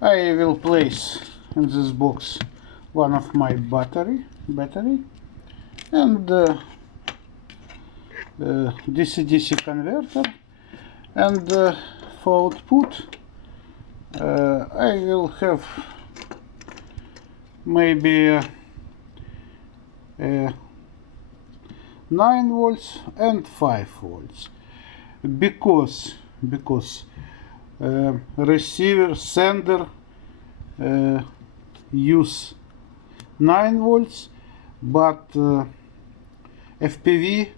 I will place in this box one of my battery and DC-DC converter, and for output I will have maybe 9 volts and 5 volts because receiver sender use 9 volts, but FPV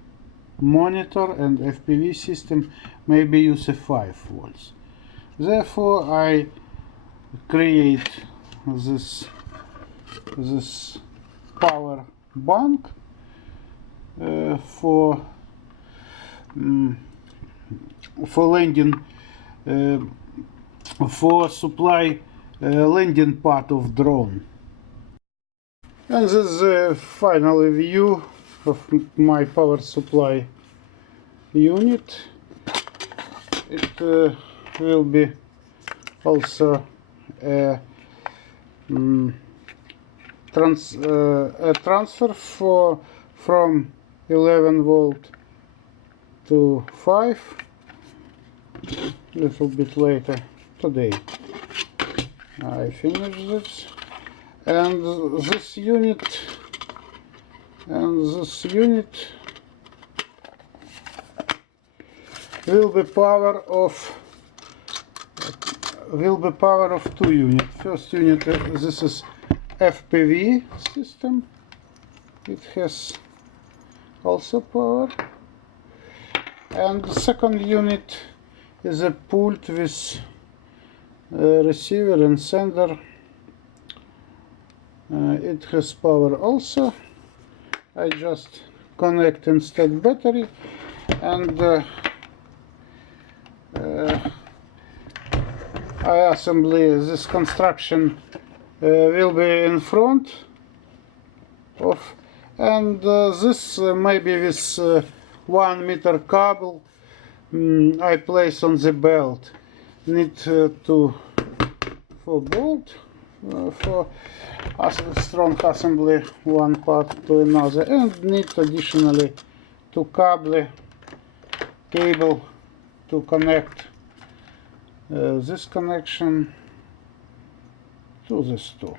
monitor and FPV system maybe use a 5 volts. Therefore I create this power bank for landing, for supply landing part of drone. And this is the final view of my power supply unit. It will be also a transfer from 11 volt to 5 a little bit later today. I finished this, and this unit will be power of two units. First unit, this is FPV system. It has also power, and the second unit is a pult with receiver and sender. It has power also. I just connect instead battery, and I assembly this construction will be in front of, and this maybe with 1 meter cable I place on the belt. Need for bolt for strong assembly one part to another, and need additionally to cable to connect this connection to this two.